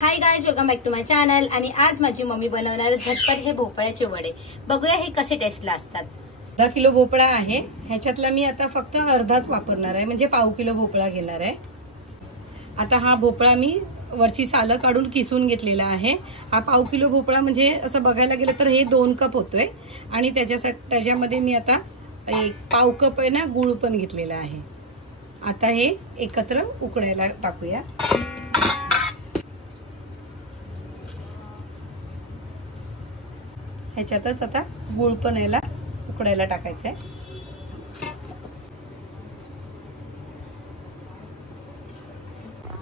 High guys, welcome back to my channel. आणि आज माझी मम्मी बनवणार झटपट हे भोपळ्याचे वडे। बघूया हे कसे टेस्टला असतात। 10 किलो भोपळा आहे, ह्याच्यातला मी आता फक्त अर्धाच वापरणार आहे, म्हणजे पाव किलो भोपळा घेणार आहे। आता हा भोपळा मी वरची सालं काढून किसून घेतलेला आहे। हा पाव किलो भोपळा म्हणजे असं बघायला गेलं तर हे 2 कप होतोय। आणि त्याच्यामध्ये मी आता एक पाव कप आहे ना गूळ पण घेतलेला आहे। आता हे एकत्र उकळायला टाकूया। ह्याच्यातच आता गूळ पण याला उकळायला टाकायचं आहे।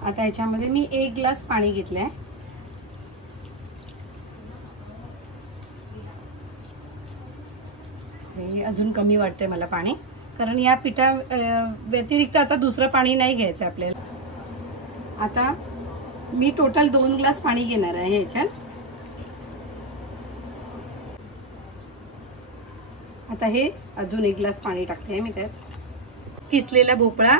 आता ह्याच्यामध्ये मी 1 ग्लास पाणी घेतलंय। हे अजून कमी वाटतंय मला पाणी, कारण या पिठा व्यतिरिक्त आता दुसरं पाणी नाही घ्यायचं आपल्याला। आता मी टोटल 2 ग्लास पाणी घेणार आहे ह्याच्यात। आता हे अजून 1 ग्लास पाणी टाकते मी त्यात। किसलेला भोपळा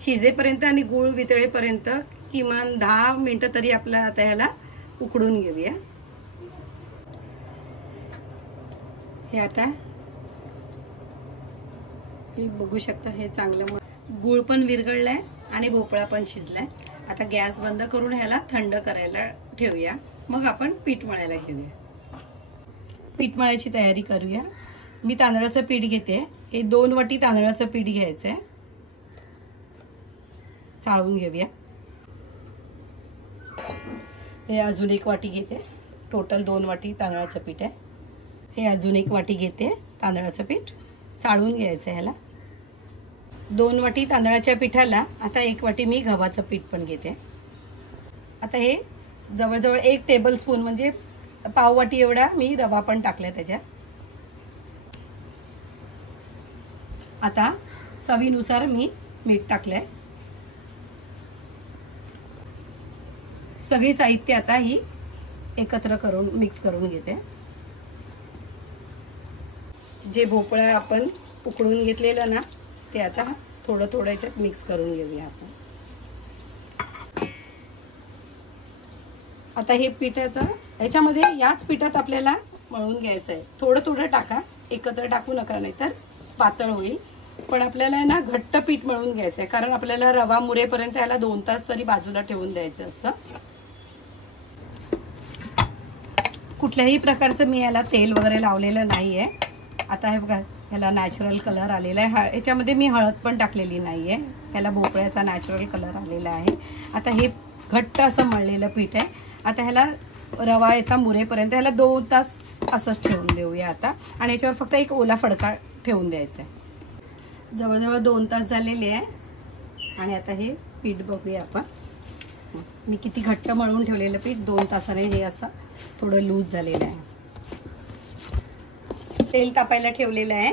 शिजेपर्यंत आणि गूळ वितळेपर्यंत किमान 10 मिनिटं तरी आपल्याला आता ह्याला उकडून घेऊया। हे आता हे बघू शकता, हे चांगलं गूळ पण विरघळलाय आणि भोपळा पण शिजलाय। आता गॅस बंद करून ह्याला थंड करायला ठेवूया, मग आपण पीठ मळायला घेऊया। पीठ मळायची तयारी करूया। मी तांदळाचं पीठ घेते। हे 2 वाटी तांदळाचं पीठ घ्यायचंय। चाळून घेऊया। हे अजून 1 वाटी घेते। टोटल 2 वाटी तांदळाचं पीठ आहे। हे अजून 1 वाटी घेते तांदळाचं पीठ। चाळून घ्यायचं ह्याला। 2 वाटी तांदळाच्या पिठाला आता 1 वाटी मी गव्हाचं पीठ पण घेते। आता हे जवळजवळ 1 टेबलस्पून म्हणजे पाव वाटी एवढा मी रवा पण टाकलाय त्याच्यात। आता चवीनुसार मी मीठ टाकलंय। सगळी साहित्य आता ही एकत्र करून मिक्स करून घेते। जे भोपळा आपण उकडून घेतलेलं ना ते आता थोडं थोडं याच्यात मिक्स करून घेऊया आपण। आता हे पिठाचं ह्याच्यामध्ये याच पिठात आपल्याला मळून घ्यायचं आहे। थोडं थोडं टाका, एकत्र टाकू नका, नाहीतर पातळ होईल। पण आपल्याला ना घट्ट पीठ मळून घ्यायचं आहे, कारण आपल्याला रवा मुरेपर्यंत याला 2 तास तरी बाजूला ठेवून द्यायचं असतं। कुठल्याही प्रकारचं मी याला तेल वगैरे लावलेलं नाहीये। आता हे बघा, याला नॅचरल कलर आलेला आहे। याच्यामध्ये मी हळद पण टाकलेली नाहीये, याला भोपळ्याचा नॅचरल कलर आलेला आहे। आता हे घट्ट असं मळलेलं पीठ आहे। आता ह्याला रवा याचा मुरेपर्यंत ह्याला 2 तास असंच ठेवून देऊया आता। आणि याच्यावर फक्त एक ओला फडका ठेवून द्यायचा आहे। जवळजवळ 2 तास झालेले आहे। आणि आता हे पीठ बघूया आपण। मी किती घट्ट मळून ठेवलेलं पीठ 2 तासाने हे असं थोडं लूज झालेलं आहे। तेल तापायला ठेवलेलं आहे।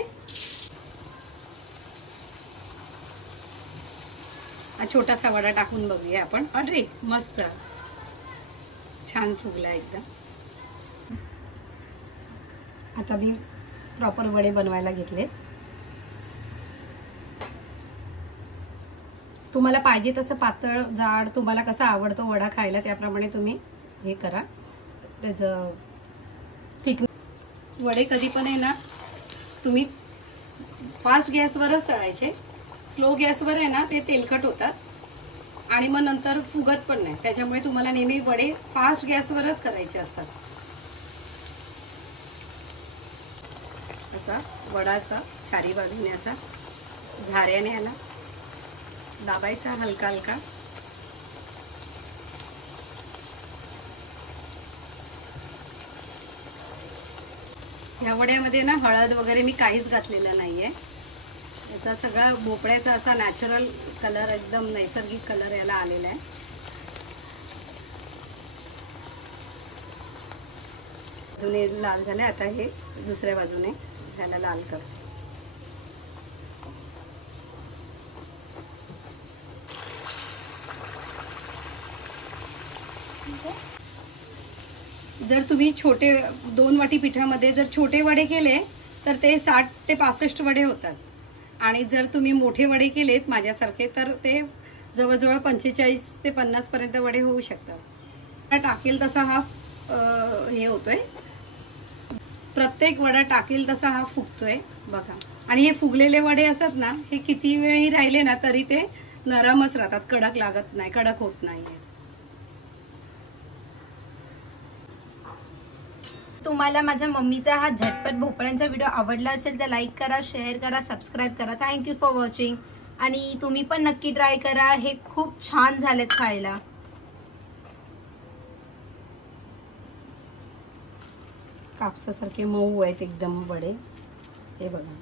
हा छोटासा वडा टाकून बघूया आपण। अरे मस्त, छान फुगला एकदम। आता मी प्रॉपर वडे बनवायला घेतले। तुम्हाला पाहिजे तसं पातळ जाड, तुम्हाला कसा आवडतो वडा खायला त्याप्रमाणे तुम्ही हे करा। त्याचं ठीक वडे कधी पण आहे ना तुम्ही फास्ट गॅसवरच तळायचे। स्लो गॅसवर आहे ना ते तेलकट होतात आणि मग नंतर फुगत पण नाही। त्याच्यामुळे तुम्हाला नेहमी वडे फास्ट गॅसवरच करायचे असतात। असा वडाचा चारी बाजूने असा झाऱ्याने याला दाबायचा हलका हलका। या वड्यामध्ये ना हळद वगैरे मी काहीच घातलेलं नाहीये। याचा सगळा भोपळ्याचा असा नॅचरल कलर, एकदम नैसर्गिक कलर याला आलेला आहे। बाजूने लाल झाले, आता हे दुसऱ्या बाजूने ह्याला लाल करते। जर तुम्ही छोटे 2 वाटी पिठामध्ये जर छोटे वडे केले तर ते 60 ते 65 वडे होतात। आणि जर तुम्ही मोठे वडे केलेत माझ्यासारखे तर ते जवळजवळ 45 ते 50 पर्यंत वडे होऊ शकतात। टाकेल तसा हा हे होतोय, प्रत्येक वडा टाकेल तसा हा फुगतोय बघा. आणि हे फुगलेले वडे असतात ना, हे किती वेळही राहिले ना तरी ते नरमच राहतात, कडक लागत नाही, कडक होत नाही. तुम्हाला माझ्या मम्मीचा हा झटपट भोपळ्यांचा व्हिडिओ आवडला असेल तर लाईक करा, शेअर करा, सबस्क्राईब करा. Thank you for watching. आणि तुम्ही पण नक्की ट्राय करा, हे खूप छान झालेत खायला. कापसासारखे मऊ आहेत एकदम वडे, हे बघा.